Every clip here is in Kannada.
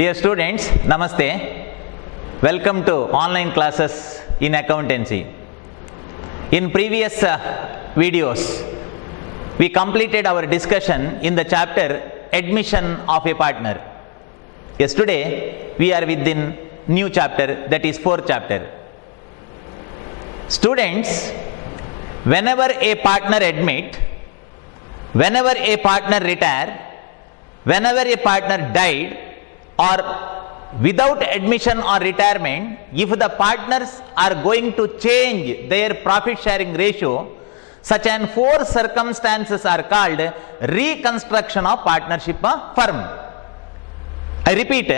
Dear students, Namaste. Welcome to online classes in accountancy. In previous videos, we completed our discussion in the chapter Admission of a Partner. Yes, today we are within new chapter, that is fourth chapter. Students, whenever a partner admit, whenever a partner retire, whenever a partner died, or without admission or retirement, if the partners are going to change their profit sharing ratio, such an four circumstances are called reconstruction of partnership firm. I repeat,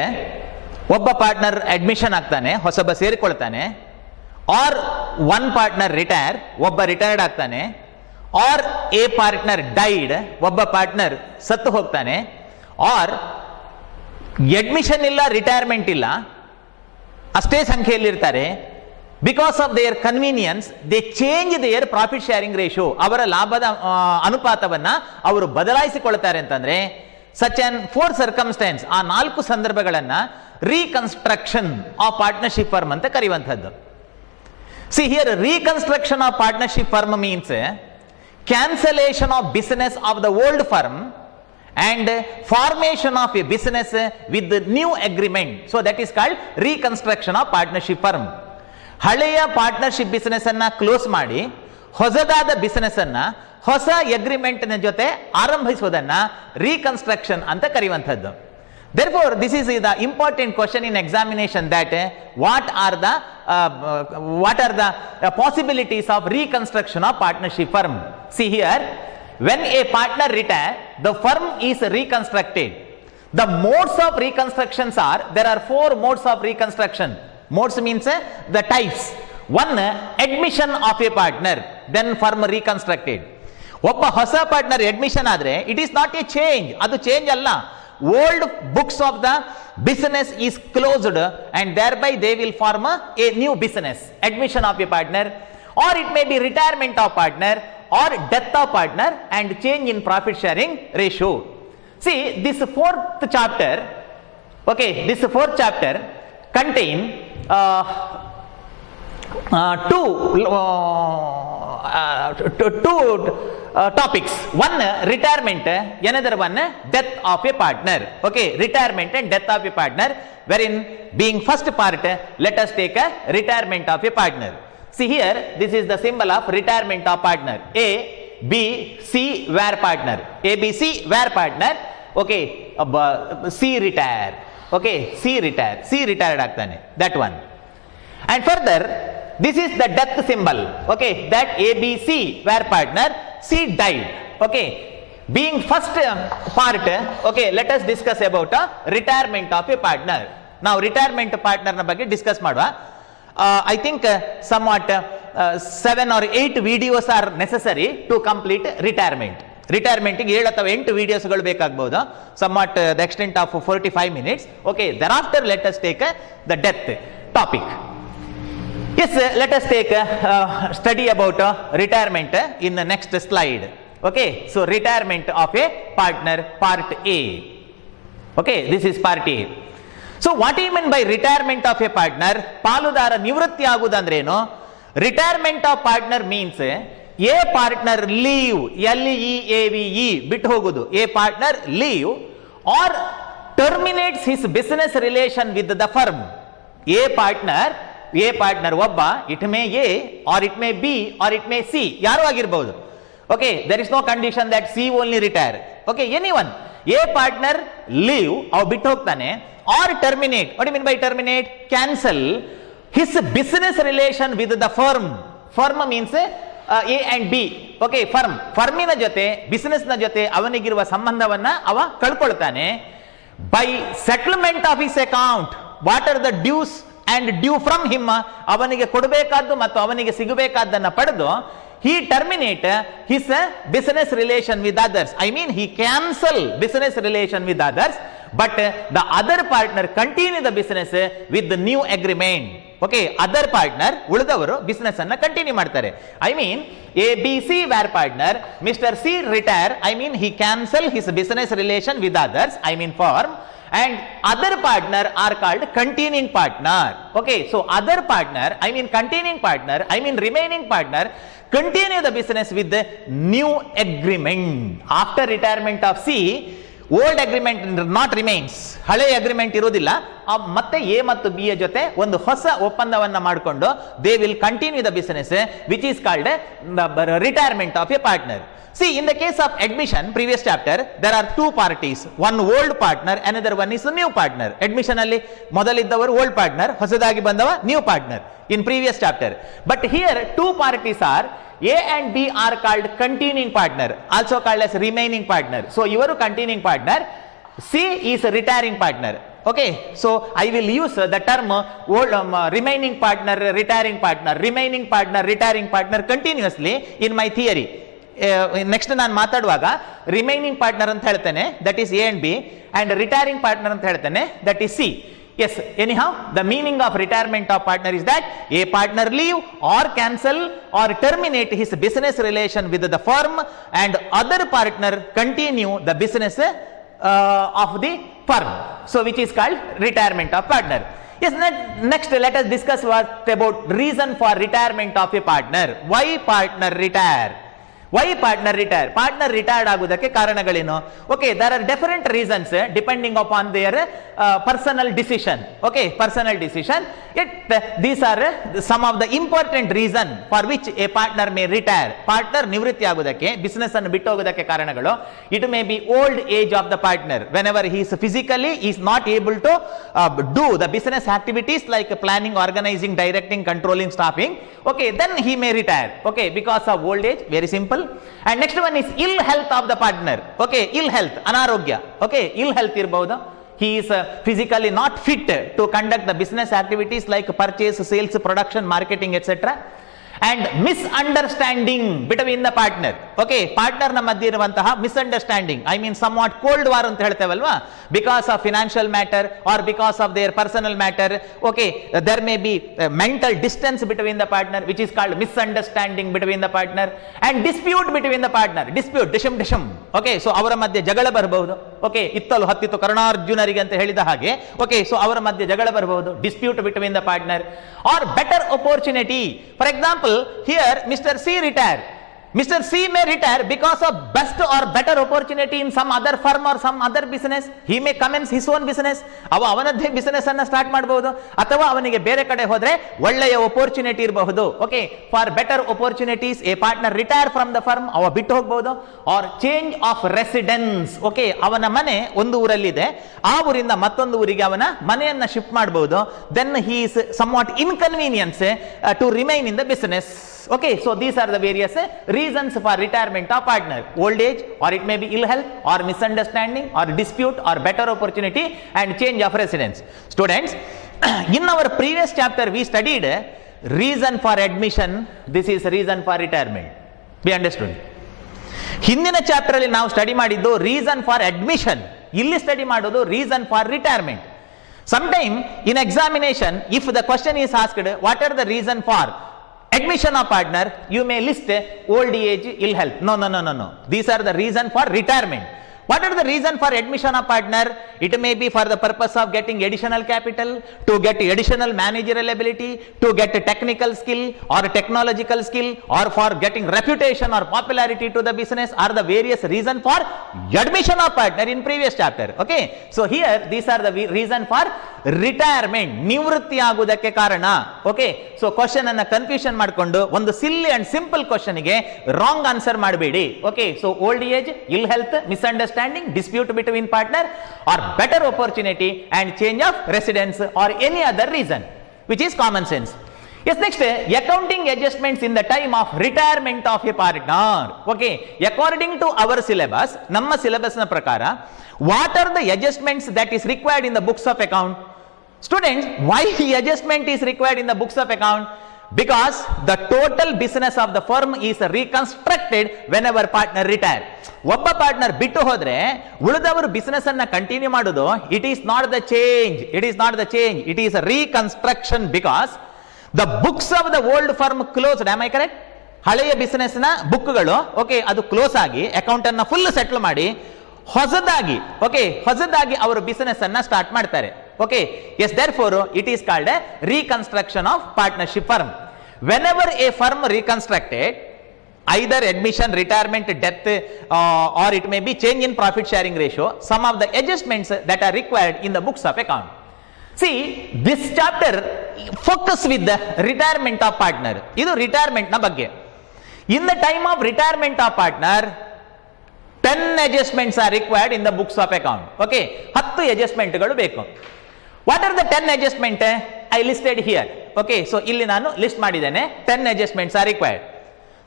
ಒಬ್ಬ ಪಾರ್ಟ್ನರ್ ಅಡ್ಮಿಷನ್ ಆಗ್ತಾನೆ, ಹೊಸಬ ಸೇರಿಕೊಳ್ತಾನೆ, ಆರ್ ಒನ್ ಪಾರ್ಟ್ನರ್ ರಿಟೈರ್, ಒಬ್ಬ ರಿಟೈರ್ಡ್ ಆಗ್ತಾನೆ, ಆರ್ ಎ ಪಾರ್ಟ್ನರ್ ಡೈಡ್, ಒಬ್ಬ ಪಾರ್ಟ್ನರ್ ಸತ್ತು ಹೋಗ್ತಾನೆ, ಆರ್ ಅಡ್ಮಿಷನ್ ಇಲ್ಲ, ರಿಟೈರ್ಮೆಂಟ್ ಇಲ್ಲ, ಅಷ್ಟೇ ಸಂಖ್ಯೆಯಲ್ಲಿರ್ತಾರೆ. Because of their convenience they change their profit sharing ratio, ಅವರ ಲಾಭದ ಅನುಪಾತವನ್ನ ಅವರು ಬದಲಾಯಿಸಿಕೊಳ್ತಾರೆ ಅಂತಂದ್ರೆ ಸಚ್ ಆನ್ ಫೋರ್ ಸರ್ಕಮ್ಸ್ಟೆನ್ಸ್, ಆ ನಾಲ್ಕು ಸಂದರ್ಭಗಳನ್ನ ರೀಕನ್ಸ್ಟ್ರಕ್ಷನ್ ಆಫ್ ಪಾರ್ಟ್ನರ್ಶಿಪ್ ಫರ್ಮ್ ಅಂತ ಕರೆಯುವಂಥದ್ದು. See here reconstruction of partnership firm means cancellation of business of the old firm and formation of a business with the new agreement. So that is called reconstruction of partnership firm. ಹಳೆಯ ಪಾರ್ಟ್ನರ್ಶಿಪ್ ಬಿಸಿನೆಸ್ ಅನ್ನ ಕ್ಲೋಸ್ ಮಾಡಿ ಹೊಸದಾದ ಬಿಸಿನೆಸ್ ಅನ್ನ ಹೊಸ ಅಗ್ರಿಮೆಂಟ್ ನ ಜೊತೆ ಆರಂಭಿಸುವುದನ್ನ ರೀಕನ್ಸ್ಟ್ರಕ್ಷನ್ ಅಂತ ಕರೆಯುವಂತದ್ದು. Therefore, this is the important question in examination, that what are the possibilities of reconstruction of partnership firm. See here, when a partner retire, the firm is reconstructed. The modes of reconstructions are, there are four modes of reconstruction. Modes means the types. One, admission of a partner, then firm reconstructed. ಒಬ್ಬ ಹೊಸ ಪಾರ್ಟ್ನರ್ ಅಡ್ಮಿಷನ್ ಆದ್ರೆ it is not a change, ಅದು ಚೇಂಜ್ ಅಲ್ಲ. Old books of the business is closed and thereby they will form a new business. Admission of a partner, or it may be retirement of partner or death of partner and change in profit sharing ratio. See, this fourth chapter contain two topics. One, retirement, another one, death of a partner. Okay, retirement and death of a partner, wherein being first part, let us take a retirement of a partner. See here, this is the symbol of retirement of partner. A, B, C were partner. A, B, C were partner. Okay, C retire. Okay, C retired ಆಗ್ತಾನೆ. That one. And further, this is the death symbol. Okay, that A, B, C were partner. C died. Okay, being first part. Okay, let us discuss about retirement of a partner. Now, retirement partner ನ ಬಗ್ಗೆ ಡಿಸ್ಕಸ್ ಮಾಡುವ. I think somewhat 7 or 8 videos are necessary to complete retirement. Retirement ಗೆ 7 ಅಥವಾ 8 ವಿಡಿಯೋಸ್ಗಳು ಬೇಕಾಗಬಹುದು, somewhat the extent of 45 minutes. Okay, thereafter let us take the death topic. Yes, let us take study about retirement in the next slide. Okay, so retirement of a partner, part A. Okay, this is part A. So what do you mean by retirement of a partner? ಪಾಲುದಾರ ನಿವೃತ್ತಿ ಆಗುವುದಂದ್ರೇನು? Retirement of partner means a partner leave, LEAVE, ಬಿಟ್ಟು ಹೋಗುದು. A partner leave or terminates his business relation with the firm. A partner ಒಬ್ಬ, it may A or it may B or it may C, ಯಾರು ಆಗಿರಬಹುದು. Okay, there is no condition that C only retire. Okay, any one. A partner leave, ಅವ್ ಬಿಟ್ಟು ಹೋಗ್ತಾನೆ, or terminate. What do you mean by terminate? Cancel his business relation with the firm. Firm means A and B. Okay, ಫರ್ಮಿನ ಜೊತೆ, ಬಿಸಿನೆಸ್ ನ ಜೊತೆ ಅವನಿಗಿರುವ ಸಂಬಂಧವನ್ನ ಅವ ಕಳ್ಕೊಳ್ತಾನೆ. By settlement of his account, what are the dues and due from him, ಅವನಿಗೆ ಕೊಡಬೇಕಾದ್ದು ಮತ್ತು ಅವನಿಗೆ ಸಿಗಬೇಕಾದ್ದನ್ನ ಪಡೆದು he terminate his business relation with others. I mean, he cancel business relation with others, but the other partner continue the business with the new agreement. Okay, other partner ಉಳಿದವರು ಬಿಸಿನೆಸ್ ಅನ್ನ ಕಂಟಿನ್ಯೂ ಮಾಡ್ತಾರೆ. I mean, A, B, C were partner, Mr. C retire, I mean he cancel his business relation with others, I mean firm, and other partner are called continuing partner. Okay, so other partner, I mean continuing partner, I mean remaining partner, continue the business with the new agreement. After retirement of C, old agreement not remains, ಹಳೆ ಅಗ್ರಿಮೆಂಟ್ ಇರೋದಿಲ್ಲ, ಮತ್ತೆ ಎ ಮತ್ತು ಬಿ ಯ ಜೊತೆ ಒಂದು ಹೊಸ ಒಪ್ಪಂದವನ್ನ ಮಾಡಿಕೊಂಡು they will continue the business which is called retirement of a partner. See, in the case of admission, previous chapter, there are two parties, one old partner, another one is a new partner. Admission alli modaliddavaru old partner, ಹೊಸದಾಗಿ ಬಂದವ new partner in previous chapter. But here two parties are A and B are called continuing partner, also called as remaining partner. So ivaru continuing partner, C is a retiring partner. Okay, so I will use the term old remaining partner, retiring partner, remaining partner, retiring partner continuously in my theory. Next ನಾನು ಮಾತಾಡುವಾಗ ರಿಮೈನಿಂಗ್ ಪಾರ್ಟ್ನರ್ ಅಂತ ಹೇಳ್ತೇನೆ, that is A and B, and retiring partner ಅಂತ ಹೇಳ್ತೇನೆ, that is C. Yes, anyhow, the meaning of retirement of partner is that a partner leave or cancel or terminate his business relation with the firm and other partner continue the business of the firm. So, which is called retirement of partner. Yes, next let us discuss what about reason for retirement of a partner. Why partner retire? Why partner retire? Partner retired ಆಗುವುದಕ್ಕೆ ಕಾರಣಗಳೇನು? Okay, there are different reasons depending upon their personal decision. Okay, personal decision. These are some of the important reason for which a partner may retire. Partner ನಿವೃತ್ತಿ ಆಗುವುದಕ್ಕೆ, business ಅನ್ನು ಬಿಟ್ಟು ಹೋಗುವುದಕ್ಕೆ ಕಾರಣಗಳು. It may be old age of the partner. Whenever he is physically is not able to do the business activities like planning, organizing, directing, controlling, staffing. Okay, then he may retire. Okay, because of old age. Very simple. And next one is ill health of the partner. Okay, ill health, ಅನಾರೋಗ್ಯ. Okay, ill health ಇರಬಹುದು. He is physically not fit to conduct the business activities like purchase, sales, production, marketing, etc. And misunderstanding between the partner. Okay, partner ನ ಮಧ್ಯೆ ಇರುವಂತಹ misunderstanding, I mean somewhat cold war ಅಂತ ಹೇಳ್ತೇವಲ್ವಾ, because of financial matter or because of their personal matter. Okay, there may be mental distance between the partner, which is called misunderstanding between the partner. And dispute between the partner, dispute, dishum. Okay, so ಅವರ ಮಧ್ಯೆ ಜಗಳ ಬರಬಹುದು. Okay, ಇತ್ತಲು ಹತ್ತಿತ್ತು ಕರ್ಣಾರ್ಜುನರಿಗೆ ಅಂತ ಹೇಳಿದ ಹಾಗೆ. Okay, so ಅವರ ಮಧ್ಯೆ ಜಗಳ ಬರಬಹುದು, dispute between the partner. Or better opportunity, for example, here Mr. C retire. Mr. C may retire because of best or better opportunity in some other firm or some other business. He may commence his own business. ಅವನದ್ದೇ ಬಿಸಿನೆಸ್ ಅನ್ನ ಸ್ಟಾರ್ಟ್ ಮಾಡಬಹುದು, ಅಥವಾ ಅವನಿಗೆ ಬೇರೆ ಕಡೆ ಹೋದ್ರೆ ಒಳ್ಳೆಯ opportunity ಇರಬಹುದು. Okay, for better opportunities a partner retire from the firm, ಅವ ಬಿಟ್ಟು ಹೋಗಬಹುದು. Or change of residence. Okay, ಅವನ ಮನೆ ಒಂದು ಊರಲ್ಲಿದೆ, ಆ ಊರಿಂದ ಮತ್ತೊಂದು ಊರಿಗೆ ಅವನ ಮನೆಯನ್ನ ಶಿಫ್ಟ್ ಮಾಡಬಹುದು. Then he is somewhat inconvenience to remain in the business. Okay, so these are the various reasons for retirement of partner: old age, or it may be ill health, or misunderstanding, or dispute, or better opportunity, and change of residence. Students, in our previous chapter we studied reason for admission. This is reason for retirement. We understood. ಹಿಂದಿನ ಚಾಪ್ಟರ್ ಅಲ್ಲಿ ನಾವು ಸ್ಟಡಿ ಮಾಡಿದ್ದು ರೀಸನ್ ಫಾರ್ ಅಡ್ಮಿಷನ್, ಇಲ್ಲಿ ಸ್ಟಡಿ ಮಾಡೋದು reason for retirement. Sometime in examination, if the question is asked, what are the reason for admission of partner, you may list old age, ill health. No. These are the reason for retirement. What are the reason for admission of partner? It may be for the purpose of getting additional capital, to get additional managerial ability, to get a technical skill or a technological skill, or for getting reputation or popularity to the business, are the various reason for admission of partner in previous chapter. Okay, so here these are the reason for retirement, ನಿವೃತ್ತಿ ಆಗುವುದಕ್ಕೆ ಕಾರಣ. Okay, so question ಅನ್ನ ಕನ್ಫ್ಯೂಷನ್ ಮಾಡಿಕೊಂಡು ಒಂದು ಸಿಲ್ಲಿ ಅಂಡ್ ಸಿಂಪಲ್ ಕ್ವಶನ್ ಗೆ ರಾಂಗ್ ಆನ್ಸರ್ ಮಾಡಬೇಡಿ. Okay, so old age, ill health, misunderstanding, dispute between partner, or better opportunity and change of residence, or any other reason which is common sense. Yes, next, accounting adjustments in the time of retirement of a partner. Okay, according to our syllabus, ನಮ್ಮ syllabus ನ ಪ್ರಕಾರ, what are the adjustments that is required in the books of account? Students, why adjustment is required in the books of account? Because the total business of the firm is reconstructed whenever partner retire. ಒಬ್ಬ ಪಾರ್ಟ್ನರ್ ಬಿಟ್ಟು ಹೋದ್ರೆ ಉಳಿದವರು ಬಿಸಿನೆಸ್ ಅನ್ನ ಕಂಟಿನ್ಯೂ ಮಾಡೋದು, it is not the change, it is reconstruction. Because the books of the old firm closed. Am I correct? ಹಳೆಯ ಬಿಸಿನೆಸ್ ನ ಬುಕ್ಗಳು, ಓಕೆ, ಅದು ಕ್ಲೋಸ್ ಆಗಿ ಅಕೌಂಟ್ ಅನ್ನ ಫುಲ್ ಸೆಟ್ಲ್ ಮಾಡಿ ಹೊಸದಾಗಿ ಓಕೆ ಹೊಸದಾಗಿ ಅವರು ಬಿಸಿನೆಸ್ ಅನ್ನ ಸ್ಟಾರ್ಟ್ ಮಾಡ್ತಾರೆ. Okay yes therefore it is called a reconstruction of partnership firm. Whenever a firm reconstructed either admission, retirement, death, or it may be change in profit sharing ratio, some of the adjustments that are required in the books of account. See, this chapter focus with the retirement of partner. Idu retirement na bagge. In the time of retirement of partner, 10 adjustments are required in the books of account. Okay, 10 adjustment galu beku. What are the 10 adjustment? I listed here. Okay, so illi nanu list madidene. 10 adjustments are required.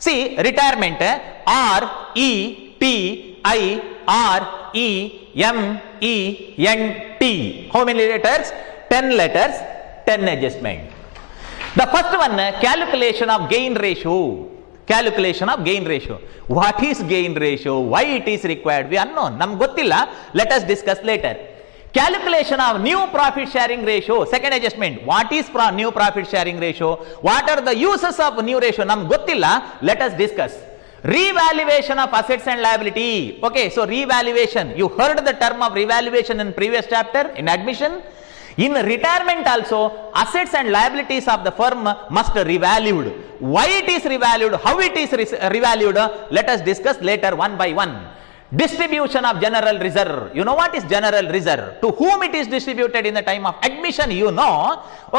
See, retirement R E T I R E M E N T. How many letters? 10 letters, 10 adjustment. The first one, calculation of gain ratio. Calculation of gain ratio. What is gain ratio? Why it is required? We unknown. Nam gottilla. Let us discuss later. Calculation of new profit sharing ratio. Second adjustment. What is new profit sharing ratio? What are the uses of new ratio? Nam gottilla. Let us discuss. Revaluation of assets and liability. Okay, so revaluation. You heard the term of revaluation in previous chapter in admission. In retirement also, assets and liabilities of the firm must revalued. Why it is revalued? How it is revalued? Let us discuss later one by one. Distribution of general reserve. You know what is general reserve? To whom it is distributed in the time of admission, you know.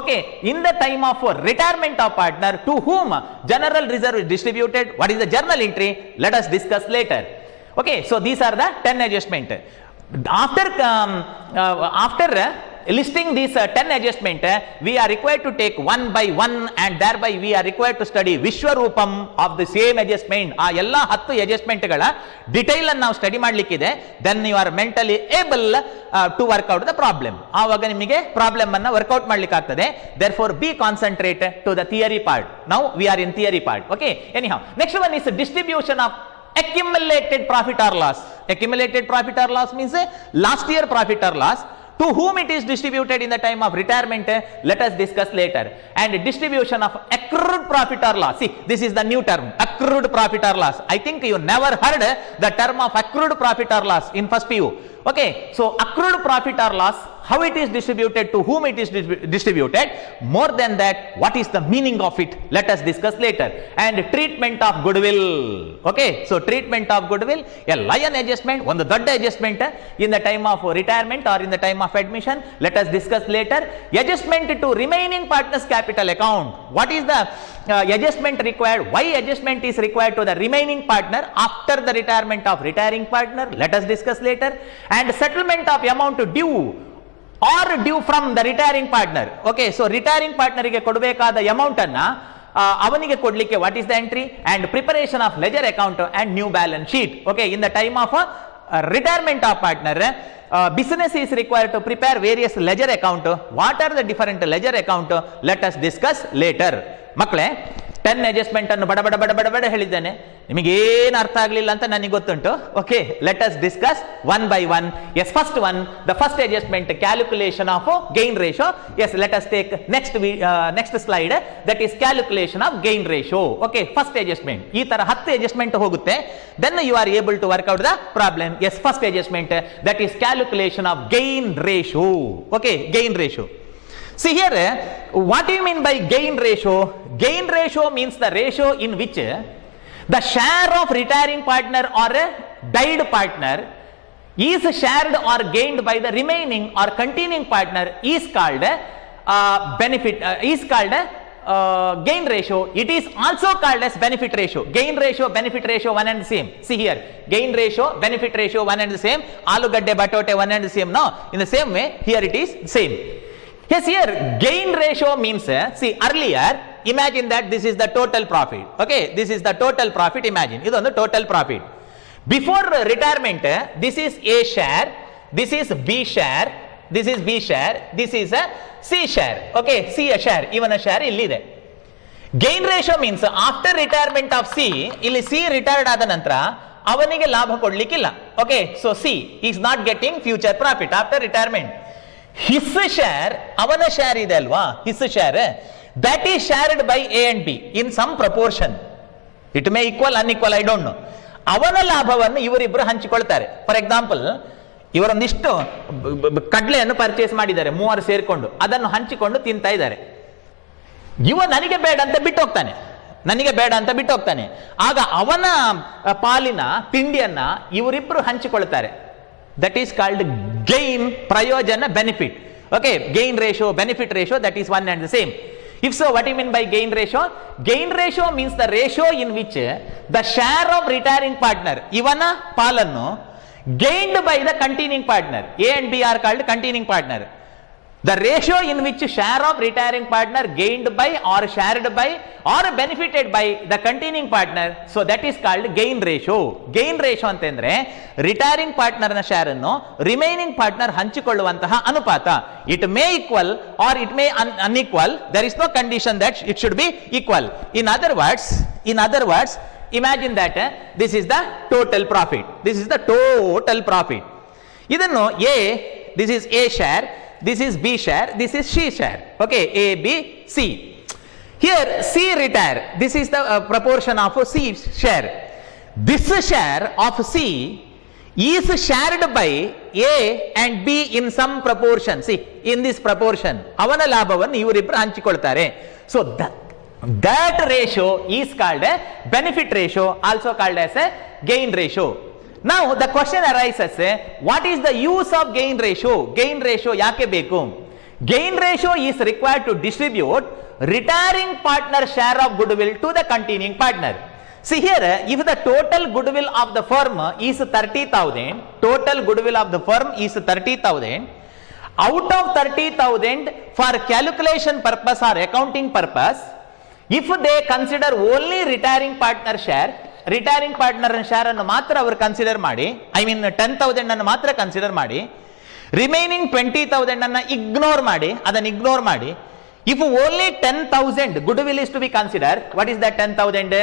Okay, in the time of retirement of partner, to whom general reserve is distributed? What is the journal entry? Let us discuss later. Okay, so these are the 10 adjustment. After listing these 10 adjustment, we are required to take one by one, and thereby we are required to study Vishwarupam of the same adjustment. ಆ ಎಲ್ಲ 10 adjustment ಗಳ detail ಅನ್ನು ನಾವು study ಮಾಡಲಿಕ್ಕಿದೆ. then you are mentally able to work out the problem. ಆವಾಗ ನಿಮಗೆ ಪ್ರಾಬ್ಲಮ್ ಅನ್ನು ವರ್ಕೌಟ್ ಮಾಡ್ಲಿಕ್ಕೆ ಆಗ್ತದೆ. therefore be concentrate to the theory part. now we are in theory part. okay, anyhow, next one is distribution of accumulated profit or loss. Accumulated profit or loss means last year profit or loss. To whom it is distributed in the time of retirement, let us discuss later. And distribution of accrued profit or loss. See, this is the new term, accrued profit or loss. I think you never heard the term of accrued profit or loss in first PU. Okay, so accrued profit or loss, how it is distributed, to whom it is distributed. More than that, what is the meaning of it? Let us discuss later. And treatment of goodwill. Okay, so treatment of goodwill, a lion adjustment, one the dodda adjustment in the time of retirement or in the time of admission. Let us discuss later. Adjustment to remaining partners capital account. What is the adjustment required? Why adjustment is required to the remaining partner after the retirement of retiring partner? Let us discuss later. And settlement of amount due or due from the retiring partner. Okay, so retiring partner ಗೆ ಕೊಡಬೇಕಾದ ಅಮೌಂಟ್ ಅನ್ನ ಅವನಿಗೆ ಕೊಡ್ಲಿಕ್ಕೆ what is the entry? And preparation of ledger account and new balance sheet. Okay, in the time of retirement of partner, business is required to prepare various ledger account. What are the different ledger account? Let us discuss later. ಮಕ್ಕಳೇ, 10 adjustment ಅನ್ನು ಬಡ ಬಡ ಬಡ ಬಡ ಬಡ ಹೇಳಿದ್ದೇನೆ. ನಿಮಗೆ ಏನು ಅರ್ಥ ಆಗಲಿಲ್ಲ ಅಂತ ನನಗೆ ಗೊತ್ತುಂಟು. Okay, let us discuss one by one. Yes, first one, the first adjustment, calculation of gain ratio. Yes, let us take next slide, that is calculation of gain ratio. Okay, first adjustment. ಈ ತರ 10 ಅಡ್ಜಸ್ಟ್ಮೆಂಟ್ ಹೋಗುತ್ತೆ. Then you are able to work out the problem. Yes, first adjustment, that is calculation of gain ratio. Okay, gain ratio. See here, what do you mean by gain ratio? Gain ratio means the ratio in which the share of retiring partner or a died partner is shared or gained by the remaining or continuing partner is called gain ratio. It is also called as benefit ratio. Gain ratio, benefit ratio, one and the same. See here, gain ratio, benefit ratio, one and the same. Alugadde, batote, one and the same. No, in the same way, here it is same. Yes, here gain ratio means, see, earlier imagine that this is the total profit. Okay, this is the total profit. Imagine this is the total profit. Before retirement, this is A share, this is B share, this is B share, this is a C share. Okay, C a share, even a share illide. Gain ratio means after retirement of C, illi C retired ಆದ ನಂತರ ಅವನಿಗೆ ಲಾಭ ಕೊಡ್ಲಿಕ್ಕಿಲ್ಲ. Okay, so C is not getting future profit after retirement. His share, avana share ಇದೆ ಅಲ್ವಾ, his share, that is shared by A and B in some proportion. It may equal, unequal, I don't know. ಅವನ ಲಾಭವನ್ನು ಇವರಿಬ್ಬರು ಹಂಚಿಕೊಳ್ತಾರೆ. ಫಾರ್ ಎಕ್ಸಾಂಪಲ್, ಇವರೊಂದಿಷ್ಟು ಕಡ್ಲೆಯನ್ನು ಪರ್ಚೇಸ್ ಮಾಡಿದ್ದಾರೆ, ಮೂವರು ಸೇರಿಕೊಂಡು ಅದನ್ನು ಹಂಚಿಕೊಂಡು ತಿಂತಾ ಇದ್ದಾರೆ. ನನಗೆ ಬೇಡ ಅಂತ ಬಿಟ್ಟು ಹೋಗ್ತಾನೆ. ಆಗ ಅವನ ಪಾಲಿನ ತಿಂಡಿಯನ್ನ ಇವರಿಬ್ರು ಹಂಚಿಕೊಳ್ತಾರೆ. ದಟ್ ಈಸ್ ಕಾಲ್ಡ್ ಗೈನ್, ಪ್ರಯೋಜನ, benefit. Okay, gain ratio, benefit ratio, that is one and the same. If so, what do you mean by gain ratio? Gain ratio means the ratio in which the share of retiring partner, ivana palannu, gained by the continuing partner. A and B are called continuing partner. The ratio in which share of retiring partner gained by or shared by or benefited by the continuing partner, so that is called gain ratio. Gain ratio ಅಂತಂದ್ರೆ ರಿಟೈರಿಂಗ್ ಪಾರ್ಟ್ನರ್ ನ ಶೇರ್ ಅನ್ನು ರಿಮೈನಿಂಗ್ ಪಾರ್ಟ್ನರ್ ಹಂಚಿಕೊಳ್ಳುವಂತಹ ಅನುಪಾತ. It may equal or it may unequal. There is no condition that it should be equal. In other words imagine that this is the total profit. ಇದನ್ನು this is A share, this is B share, this is C share. Okay, A, B, C. Here C retire, this is the proportion of C share. This share of C is shared by A and B in some proportion. See, in this proportion avana labhavannu ivaribbru hanchikoltare. So that ratio is called a benefit ratio, also called as a gain ratio. Now the question arises, what is the use of gain ratio? Gain ratio yake beku? Gain ratio is required to distribute retiring partner share of goodwill to the continuing partner. See here, if the total goodwill of the firm is 30,000, out of 30,000 for calculation purpose or accounting purpose, if they consider only retiring partner share, retiring partner share ಅನ್ನು ಮಾತ್ರ ಅವರು ಕನ್ಸಿಡರ್ ಮಾಡಿ, 10,000 ಅನ್ನು ಮಾತ್ರ ಕನ್ಸಿಡರ್ ಮಾಡಿ, ರಿಮೈನಿಂಗ್ 20,000 ಅನ್ನು ಇಗ್ನೋರ್ ಮಾಡಿ, if only 10,000 goodwill is to be consider, what is that 10,000?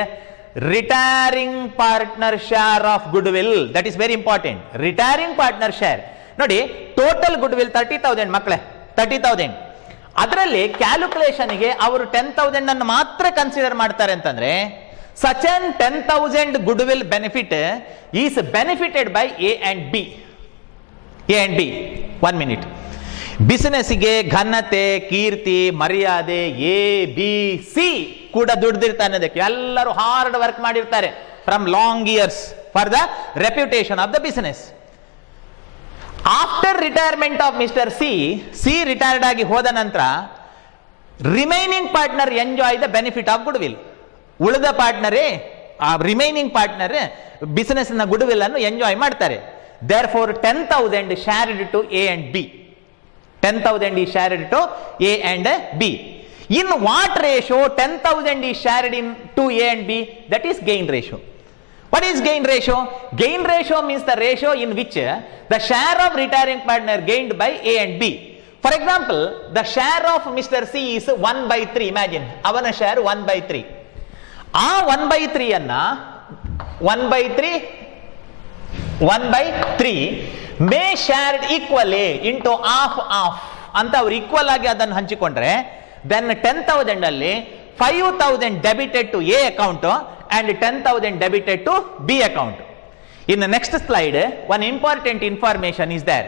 Retiring partner share of goodwill. That is very important. Retiring partner share ನೋಡಿ, ಟೋಟಲ್ ಗುಡ್ ವಿಲ್ 30,000 ಮಕ್ಕಳೇ, 30,000. ಅದರಲ್ಲಿ ಕ್ಯಾಲ್ಕುಲೇಷನ್ಗೆ ಅವರು 10,000 ಅನ್ನು ಮಾತ್ರ ಕನ್ಸಿಡರ್ ಮಾಡ್ತಾರೆ ಅಂತಂದ್ರೆ, such an 10,000 goodwill benefit is benefited by A and B. One minute. Business ಗೆ ಘನತೆ, ಕೀರ್ತಿ, ಮರ್ಯಾದೆ, ಎ, ಬಿ, ಸಿ ಕೂಡ ದುಡ್ದಿರ್ತಾನೆ. ಅದಕ್ಕೆ ಎಲ್ಲರೂ ಹಾರ್ಡ್ ವರ್ಕ್ ಮಾಡಿರ್ತಾರೆ from long years for the reputation of the business. After retirement of mister C retired ಆಗಿ ಹೋದ ನಂತರ remaining partner enjoy the benefit of good will. ಉಳಿದ ಪಾರ್ಟ್ನರೇ, ಆ ರಿಮೈನಿಂಗ್ ಪಾರ್ಟ್ನರ್ ಬಿಸಿನೆಸ್ ನ ಗುಡ್ ವಿಲ್ ಅನ್ನು ಎಂಜಾಯ್ ಮಾಡ್ತಾರೆ. Therefore 10,000 shared to A and B. 10,000 is shared to A and B. In what ratio 10,000 is shared in to A and B? That is gain ratio. What is gain ratio? Gain ratio means the ratio in which the share of retiring partner gained by A and B. For example, the share of Mr. C is 1/3. Imagine, avana share 1/3. ಆ 1/3 ಅನ್ನ 1/3 ಮೇ ಶೇರ್ಡ್ ಈಕ್ವಲಿ ಇಂಟು ಹಾಫ್ ಅಂತ ಅವ್ರು ಈಕ್ವಲ್ ಆಗಿ ಅದನ್ನು ಹಂಚಿಕೊಂಡ್ರೆ, ದೆನ್ 10,000 ಅಲ್ಲಿ 5,000 debited to A account and 10,000 debited to B account. In the next slide one important information is there.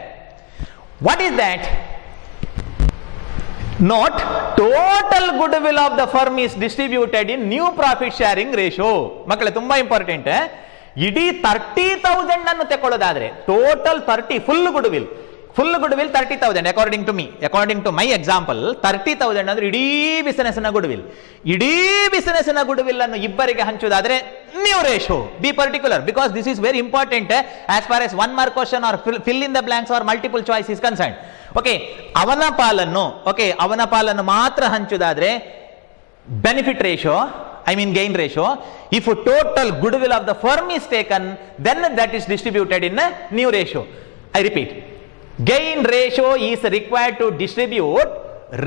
What is that? Note, total goodwill of the firm is distributed in new profit sharing ratio. ಮಕ್ಕಳೇ ತುಂಬಾ ಇಂಪಾರ್ಟೆಂಟ್. ಇಡೀ 30,000 ಅನ್ನು ತಗೊಳ್ಳೋದಾದ್ರೆ total 30 full goodwill 30,000 according to my example 30,000 ಅಂದ್ರೆ ಇಡೀ ಬಿಸಿನೆಸ್ ನ ಗುಡ್ ವಿಲ್. ಇಡೀ ಬಿಸಿನೆಸ್ ನ ಗುಡ್ ವಿಲ್ ಅನ್ನು ಇಬ್ಬರಿಗೆ ಹಂಚುವುದಾದ್ರೆ new ratio. Be particular because this is very important as far as 1 mark question or fill in the blanks or multiple choice is concerned. Okay, ಅವನ ಪಾಲನ್ನು ಮಾತ್ರ ಹಂಚುವುದಾದ್ರೆ benefit ratio, gain ratio. If total goodwill of the firm is taken, then that is distributed in a new ratio. I repeat, gain ratio is required to distribute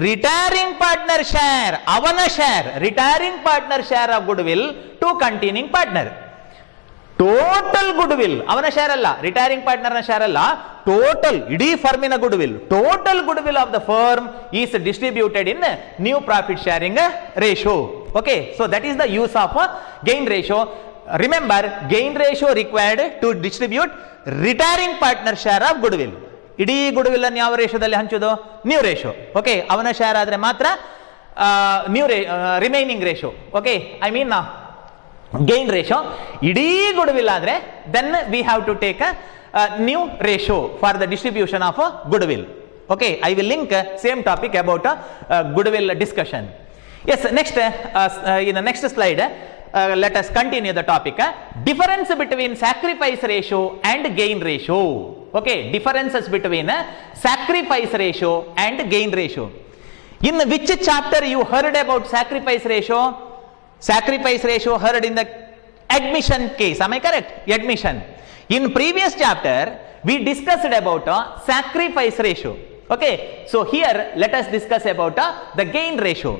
retiring partner share, avana share, retiring partner share of goodwill to continuing partner. Total goodwill ಅವನ ಶೇರ್ ಅಲ್ಲ, ರಿಟೈರಿಂಗ್ ಪಾರ್ಟ್ನರ್ ನ ಶೇರ್ ಅಲ್ಲ, ಟೋಟಲ್ ಇಡೀ ಫರ್ಮಿನ goodwill, total goodwill of the firm is distributed in new profit sharing ratio. Okay, so that is the use of gain ratio. remember gain ratio required to distribute retiring partner share of goodwill. ಇಡೀ ಗುಡ್ವಿಲ್ ಅನ್ನು ಯಾವ ರೇಷೋದಲ್ಲಿ ಹಂಚೋದು? New ratio. ಓಕೆ, ಅವನ ಶೇರ್ ಆದ್ರೆ ಮಾತ್ರ remaining ratio. Okay, I mean gain ratio. ಇಡೀ ಗುಡ್ವಿಲ್ ಆದ್ರೆ then we have to take a new ratio for the distribution of goodwill. Okay, I will link same topic about goodwill discussion. Yes, next in the next slide, let us continue the topic. Difference between sacrifice ratio and gain ratio. Okay, differences between sacrifice ratio and gain ratio. In which chapter you heard about sacrifice ratio? Sacrifice ratio heard in the admission case. Am I correct? Admission. In previous chapter, we discussed about sacrifice ratio. Okay, so here let us discuss about the gain ratio,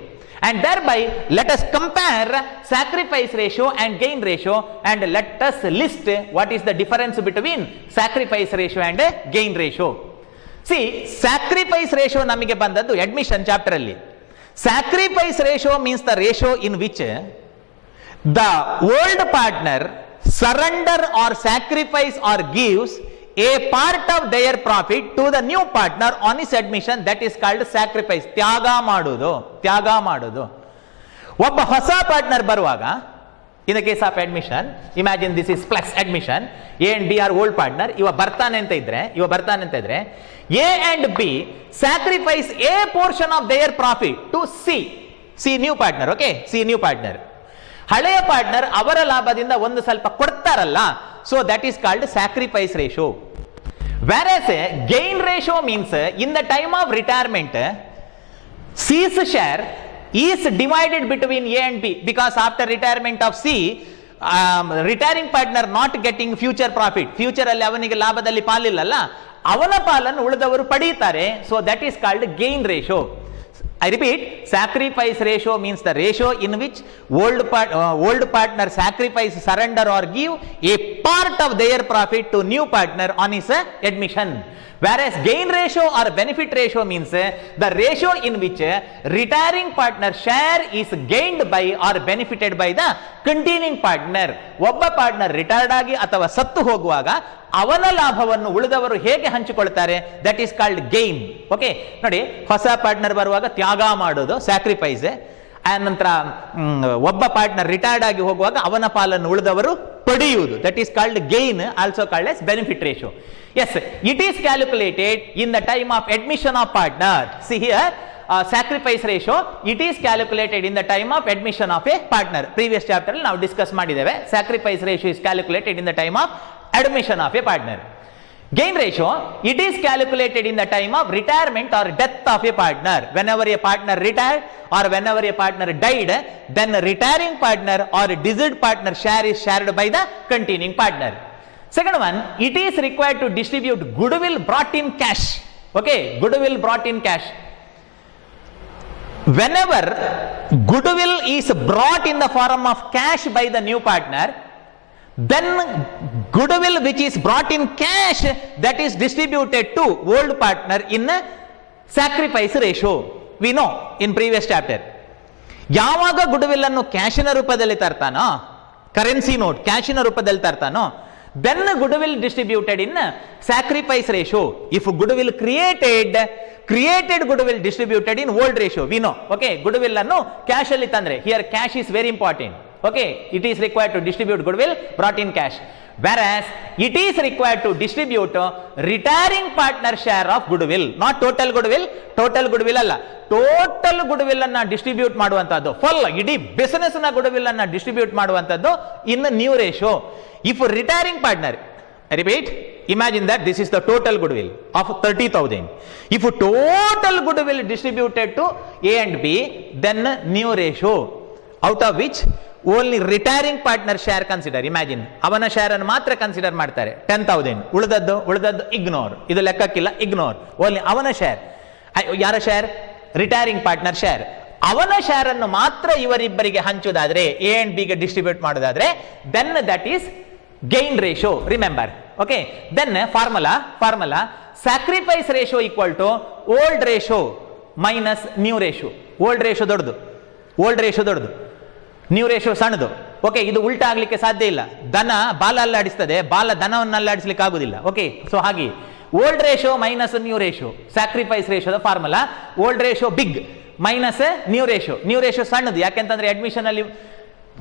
and thereby let us compare sacrifice ratio and gain ratio, and let us list what is the difference between sacrifice ratio and gain ratio. See, sacrifice ratio namige bandaddu admission chapter alli. Sacrifice ratio means the ratio in which the old partner surrender or sacrifice or gives a part of their profit to the new partner on his admission. That is called sacrifice. ತ್ಯಾಗ ಮಾಡೋದು. ಒಬ್ಬ ಹೊಸ ಪಾರ್ಟ್ನರ್ ಬರುವಾಗ, in the case of admission, imagine this is plus admission, A and B are old partner. ಇವ ಬರ್ತಾನೆ ಅಂತ ಇದ್ರೆ A and B sacrifice a portion of their profit to C new partner. Okay, C new partner. ಹಳೆಯ ಪಾರ್ಟ್ನರ್ ಅವರ ಲಾಭದಿಂದ ಒಂದು ಸ್ವಲ್ಪ ಕೊಡ್ತಾರಲ್ಲ, so that is called sacrifice ratio. Whereas gain ratio means in the time of retirement, C's share is divided between A and B, because after retirement of C, retiring partner not getting future profit, future ಅಲ್ಲಿ ಅವನಿಗೆ ಲಾಭದಲ್ಲಿ ಪಾಲಿಲ್ಲಲ್ಲ, ಅವನ ಪಾಲನ್ನು ಉಳಿದವರು ಪಡೆಯುತ್ತಾರೆ, so that is called gain ratio. I repeat, sacrifice ratio means the ratio in which old partner sacrifice, surrender or give a part of their profit to new partner on his admission. Whereas gain ratio or benefit ratio means the ratio in which retiring partner share is gained by or benefited by the continuing partner. ಒಬ್ಬ ಪಾರ್ಟ್ನರ್ ರಿಟೈರ್ಡ್ ಆಗಿ ಅಥವಾ ಸತ್ತು ಹೋಗುವಾಗ ಅವನ ಲಾಭವನ್ನು ಉಳಿದವರು ಹೇಗೆ ಹಂಚಿಕೊಳ್ತಾರೆ, that is called gain. Okay, ನೋಡಿ, ಹೊಸ ಪಾರ್ಟ್ನರ್ ಬರುವಾಗ ತ್ಯಾಗ ಮಾಡೋದು ಸ್ಯಾಕ್ರಿಫೈಸ್, ನಂತರ ಒಬ್ಬ ಪಾರ್ಟ್ನರ್ ರಿಟೈರ್ಡ್ ಆಗಿ ಹೋಗುವಾಗ ಅವನ ಪಾಲನ್ನು ಉಳಿದವರು ಪಡೆಯುವುದು, that is called gain, also called as benefit ratio. Yes, it is calculated in the time of admission of partner. See here, sacrifice ratio, it is calculated in the time of admission of a partner. Previous chapter ನಾವು ಡಿಸ್ಕಸ್ ಮಾಡಿದ್ದೇವೆ. Sacrifice ratio is calculated in the time of admission of a partner. Gain ratio, it is calculated in the time of retirement or death of a partner. Whenever a partner retired or whenever a partner died, then retiring partner or deceased partner share is shared by the continuing partner. Second one, it is required to distribute goodwill brought in cash. Okay, goodwill brought in cash. Whenever goodwill is brought in the form of cash by the new partner, then goodwill which is brought in cash, that is distributed to old partner in sacrifice ratio. We know in previous chapter. ಯಾವಾಗ ಗುಡ್ವಿಲ್ ಅನ್ನು ಕ್ಯಾಶಿನ ರೂಪದಲ್ಲಿ ತರ್ತಾನೋ, ಕರೆನ್ಸಿ ನೋಟ್ ಕ್ಯಾಶಿನ ರೂಪದಲ್ಲಿ ತರ್ತಾನೋ, then goodwill distributed in sacrifice ratio. If goodwill created goodwill distributed in old ratio, we know. Okay, goodwill annu cash alli tandre, here cash is very important. Okay, it is required to distribute goodwill brought in cash. Whereas it is required to distribute retiring partner share of goodwill, not total goodwill. Total goodwill alla, total goodwill anna distribute ಮಾಡುವಂತದ್ದು, full ಇಡೀ ಬಿಸಿನೆಸ್ ನ goodwill ಅನ್ನ distribute ಮಾಡುವಂತದ್ದು in new ratio. If retiring partner, I repeat, imagine that this is the total goodwill of 30,000. If total goodwill distributed to A and B, then new ratio, out of which only retiring partner share consider. Imagine, ಅವನ ಶೇರ್ ಅನ್ನು ಮಾತ್ರ ಕನ್ಸಿಡರ್ ಮಾಡ್ತಾರೆ 10,000, ಉಳಿದದ್ದು ಇಗ್ನೋರ್, ಇದು ಲೆಕ್ಕಕ್ಕಿಲ್ಲ, ಇಗ್ನೋರ್, ಓನ್ಲಿ ಅವನ ಶೇರ್. ಯಾರ ಶೇರ್? Retiring partner share. ಅವನ ಶೇರ್ ಅನ್ನು ಮಾತ್ರ ಇವರಿಬ್ಬರಿಗೆ ಹಂಚುವುದಾದ್ರೆ, ಎ ಅಂಡ್ ಬಿ ಗೆ ಡಿಸ್ಟ್ರಿಬ್ಯೂಟ್ ಮಾಡೋದಾದ್ರೆ, then that is gain ratio. Remember, okay, then formula sacrifice ratio equal to old ratio minus new ratio. Old ratio ದೊಡ್ಡದು, new ratio ಸಣ್ಣದು. ಓಕೆ, ಇದು ಉಲ್ಟಾ ಆಗ್ಲಿಕ್ಕೆ ಸಾಧ್ಯ ಇಲ್ಲ. ದನ ಬಾಲ ಅಲ್ಲಾಡಿಸ್ತದೆ, ಬಾಲ ದನವನ್ನು ಅಲ್ಲಾಡಿಸ್ಲಿಕ್ಕೆ ಆಗುದಿಲ್ಲ. ಓಕೆ, ಸೊ ಹಾಗೆ old ratio minus new ratio, sacrifice ರೇಷೋದ formula old ratio big minus new ratio. New ratio ಸಣ್ಣದು, ಯಾಕೆಂತಂದ್ರೆ ಅಡ್ಮಿಷನ್ ಅಲ್ಲಿ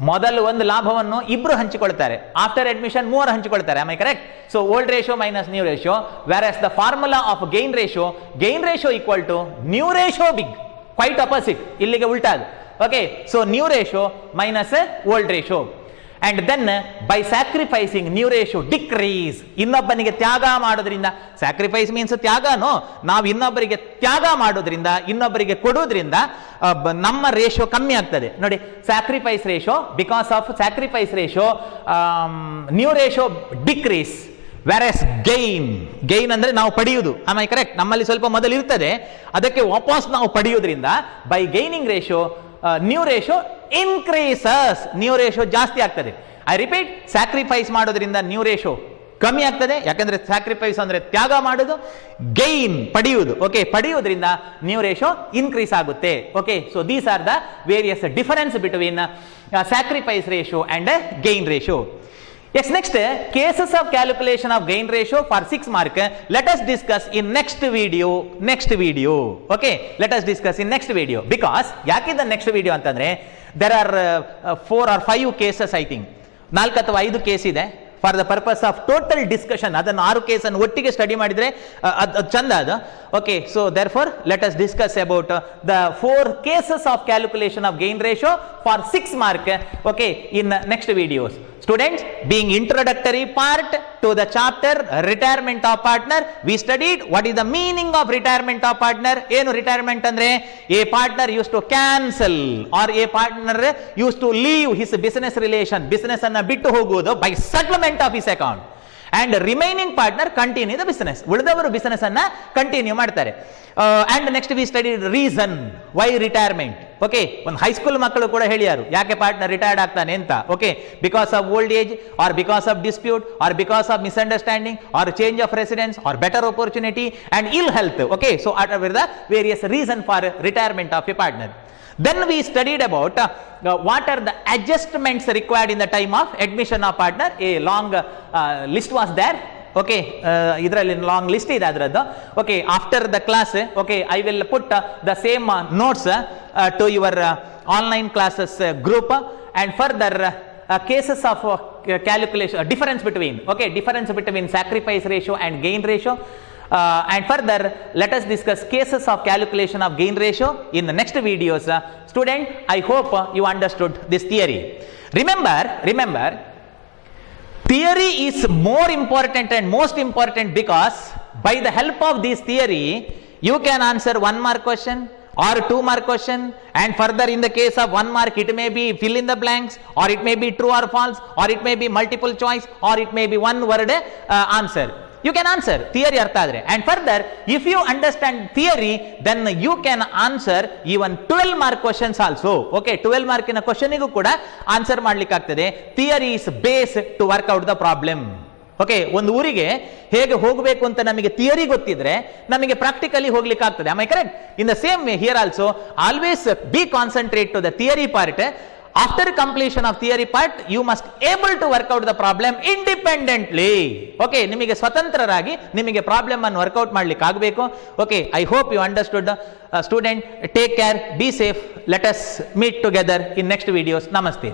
ಮೊದಲು ಒಂದು ಲಾಭವನ್ನು ಇಬ್ರು ಹಂಚಿಕೊಳ್ತಾರೆ, ಆಫ್ಟರ್ ಅಡ್ಮಿಷನ್ 3 ಹಂಚಿಕೊಳ್ತಾರೆ. Am I correct? So old ratio minus new ratio, whereas the formula of gain ratio equal to new ratio big, quite opposite, ಇಲ್ಲಿಗೆ ಉಲ್ಟಾದು. Okay, so new ratio minus old ratio. And then by sacrificing new ratio decrease, ಇನ್ನೊಬ್ಬನಿಗೆ ತ್ಯಾಗ ಮಾಡೋದ್ರಿಂದ, ಸ್ಯಾಕ್ರಿಫೈಸ್ ಮೀನ್ಸ್ ತ್ಯಾಗನೋ, ನಾವು ಇನ್ನೊಬ್ಬರಿಗೆ ತ್ಯಾಗ ಮಾಡೋದ್ರಿಂದ, ಇನ್ನೊಬ್ಬರಿಗೆ ಕೊಡೋದ್ರಿಂದ ನಮ್ಮ ರೇಷೋ ಕಮ್ಮಿ ಆಗ್ತದೆ. ನೋಡಿ, sacrifice ratio, because of sacrifice ratio new ratio decrease, whereas gain ಅಂದ್ರೆ ನಾವು ಪಡೆಯುವುದು. Am I correct? ನಮ್ಮಲ್ಲಿ ಸ್ವಲ್ಪ ಮೊದಲು ಇರ್ತದೆ, ಅದಕ್ಕೆ ವಾಪಸ್ ನಾವು ಪಡೆಯುವುದರಿಂದ by gaining ratio new ratio increases, new ratio ಜಾಸ್ತಿ ಆಗ್ತದೆ. ಐ ರಿಪೀಟ್, ಸ್ಯಾಕ್ರಿಫೈಸ್ ಮಾಡೋದ್ರಿಂದ ನ್ಯೂ ರೇಷೋ ಕಮ್ಮಿ ಆಗ್ತದೆ, ಯಾಕಂದ್ರೆ ಸ್ಯಾಕ್ರಿಫೈಸ್ ಅಂದ್ರೆ ತ್ಯಾಗ ಮಾಡೋದು, ಗೈನ್ ಪಡೆಯುವುದು. ಓಕೆ, ಪಡೆಯುವುದರಿಂದ ನ್ಯೂ ರೇಷೋ ಇನ್ಕ್ರೀಸ್ ಆಗುತ್ತೆ. Okay, so these are the various difference between sacrifice ratio and gain ratio. Yes, next, cases of calculation of gain ratio for 6 mark. Let us discuss in next video. Okay, let us discuss in next video. Because, yakida next video antandre, there are 4 or 5 cases, I think. 4 ಅಥವಾ 5 ಕೇಸ್ ಇದೆ. For the purpose of total discussion, ಅದನ್ನು 6 ಕೇಸನ್ನು ಒಟ್ಟಿಗೆ ಸ್ಟಡಿ ಮಾಡಿದ್ರೆ ಅದು ಚಂದ ಅದು. Okay, so therefore let us discuss about the 4 cases of calculation of gain ratio for 6 mark. Okay, in next videos. Students, being introductory part to the chapter retirement of partner, we studied what is the meaning of retirement of partner. ಏನು retirement ಅಂದ್ರೆ, a partner used to cancel or a partner used to leave his business relation, business ಅನ್ನ ಬಿಟ್ಟು ಹೋಗುವುದು by settlement of his account, and remaining partner continue the business. ಉಳಿದವರು ಬಿಸಿನೆಸ್ ಅನ್ನ ಕಂಟಿನ್ಯೂ ಮಾಡ್ತಾರೆ. And next we studied reason why retirement. Okay, ಒಂದು ಹೈಸ್ಕೂಲ್ ಮಕ್ಕಳು ಕೂಡ ಹೇಳಿಯಾರು ಯಾಕೆ ಪಾರ್ಟ್ನರ್ ರಿಟೈರ್ಡ್ ಆಗ್ತಾನೆ ಅಂತ. Okay, because of old age or because of dispute or because of misunderstanding or change of residence or better opportunity and ill health. Okay, so at are the various reason for retirement of a partner. Then we studied about what are the adjustments required in the time of admission of partner. A long list was there. Okay, idರಲ್ಲಿ long list ಇದೆ ಅದರದ್ದು. Okay, after the class, okay, I will put the same notes to your online classes group, and further cases of calculation, difference between sacrifice ratio and gain ratio. And further, let us discuss cases of calculation of gain ratio in the next videos. Student, I hope you understood this theory. Remember, theory is more important and most important because by the help of this theory, you can answer 1 mark question or 2 mark question, and further in the case of 1 mark, it may be fill in the blanks, or it may be true or false, or it may be multiple choice, or it may be 1 word answer. You can answer theory artha adre, and further if you understand theory, then you can answer even 12 mark questions also. Okay, 12 mark ina question igu kuda answer ಮಾಡ್ಲಿಕ್ಕೆ ಆಗ್ತದೆ. Theory is base to work out the problem. Okay, ಒಂದು ಊರಿಗೆ ಹೇಗೆ ಹೋಗಬೇಕು ಅಂತ ನಮಗೆ ಥಿಯರಿ ಗೊತ್ತಿದ್ರೆ ನಮಗೆ ಪ್ರಾಕ್ಟಿಕಲಿ ಹೋಗ್ಲಿಕ್ಕೆ ಆಗ್ತದೆ. Am I correct? In the same way here also, always be concentrate to the theory part. After completion of theory part, you must able to work out the problem independently. Okay, ನಿಮಗೆ ಸ್ವತಂತ್ರರಾಗಿ ನಿಮಗೆ ಪ್ರಾಬ್ಲಮ್ ಅನ್ನು ವರ್ಕೌಟ್ ಮಾಡ್ಲಿಕ್ಕೆ ಆಗಬೇಕು. Okay, I hope you understood. Student, take care, be safe. Let us meet together in next videos. Namaste.